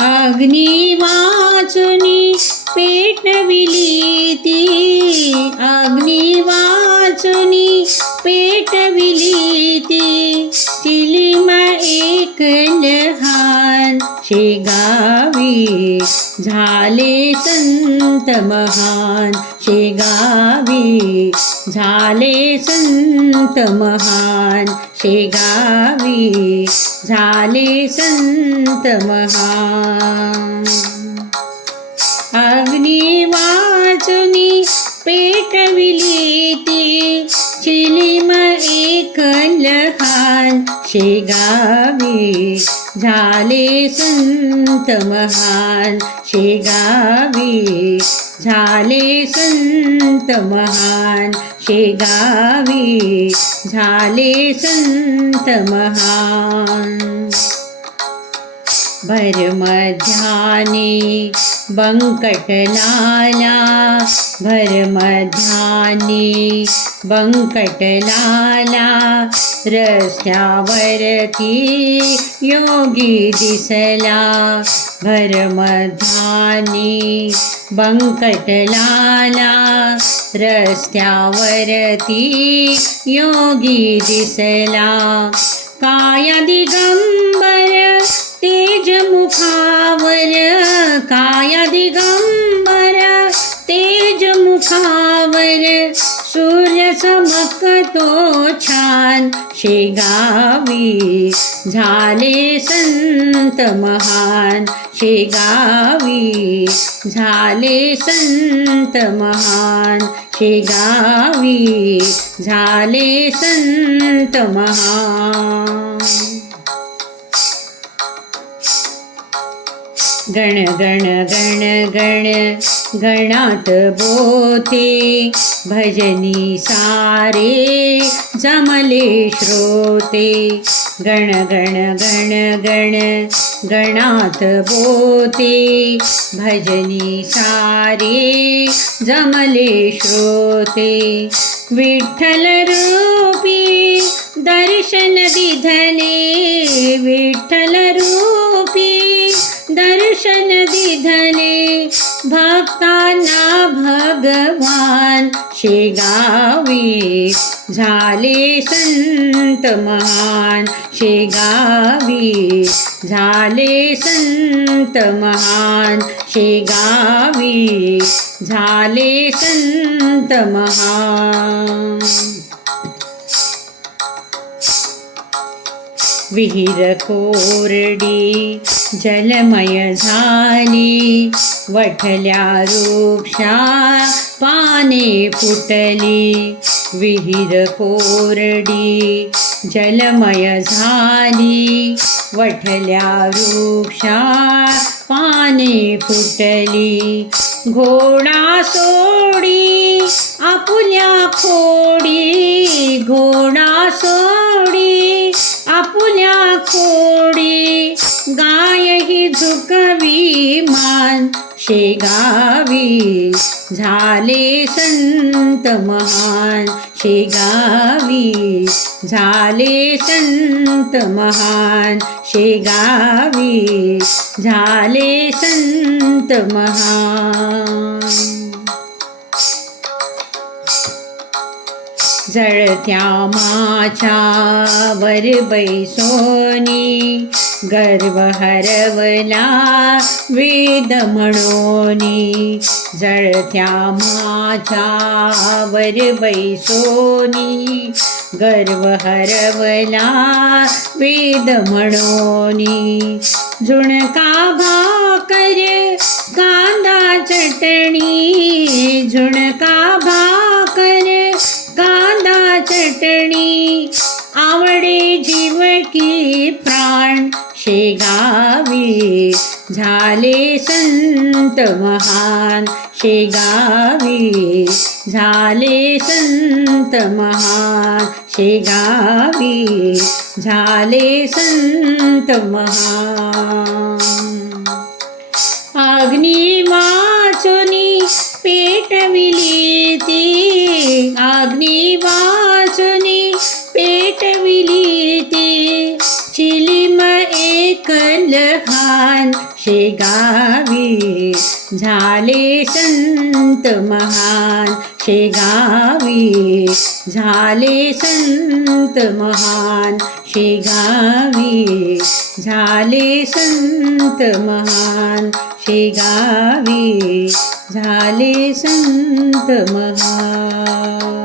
अग्नी वाचुनी पेटविली ती, अग्नी वाचुनी पेटविली ती, चिलिम एक लहान शेगावी झाले संत महान, शेगावी झाले संत महान, शेगावी झाले संत महान. अग्नी वाचुनी पेटविली ती, चिलिम एक लहान शेगावी झाले संत महान, शेगावी झाले संत महान, शेगावी झाले संत महान. भरमध्याने बंकटलाला, भरमध्याने बंकटलाला, रस्त्यावरती योगी दिसला, भरमध्याने बंकटलाला, रस्त्यावरती योगी दिसला. काया दिगंबर तेज मुखावर, काया दिगंबर तेज मुखावर, सूर्य चमकतो छान शेगावी झाले संत महान, शेगावी झाले संत महान, शेगावी झाले संत महान. गण गण गण गण गणात बोते, भजनी सारे जमले श्रोते, गण गण गण गण गणात बोते, भजनी सारे जमले श्रोते. विठ्ठल रूपी दर्शन दिधले, विठ्ठल रूपी दर्शन दिधले, भक्तांना भगवान शेगावी झाले संत महान, शेगावी झाले संत महान, शेगावी झाले संत महान. विहीर कोरडी जलमय झाली, वठल्या वृक्षा पाने फुटली, विहीर कोरडी जलमय झाली, वठल्या वृक्षा पाने फुटली. घोडा सोडी आपुल्या खोडी, घोडा सोडी आपुल्या खोडी, गाय ही झुकवी मान शेगावी झाले संत महान, शेगावी झाले संत महान, शेगावी झाले संत महान. जळत्या माच्यावर बैसोनी, गर्व हरवला वेद म्हणोनी, जळत्या माच्यावर बैसोनी, गर्व हरवला वेद म्हणोनी. झुणका भाकर कांदा चटणी, झुणका भाकर कांदा चटणी, आवडे जीव की प्राण शेगावी झाले संत महान, शेगावी झाले संत महान, शेगावी झाले संत महान. अग्नी वाचुनी पेटविली ती, अग्नी वाचुनी पेटविली ती, चिलिम एक खान शेगावी झाले संत महान शेगावी झाले संत महान शेगावी झाले संत महान शेगावी झाले संत महान.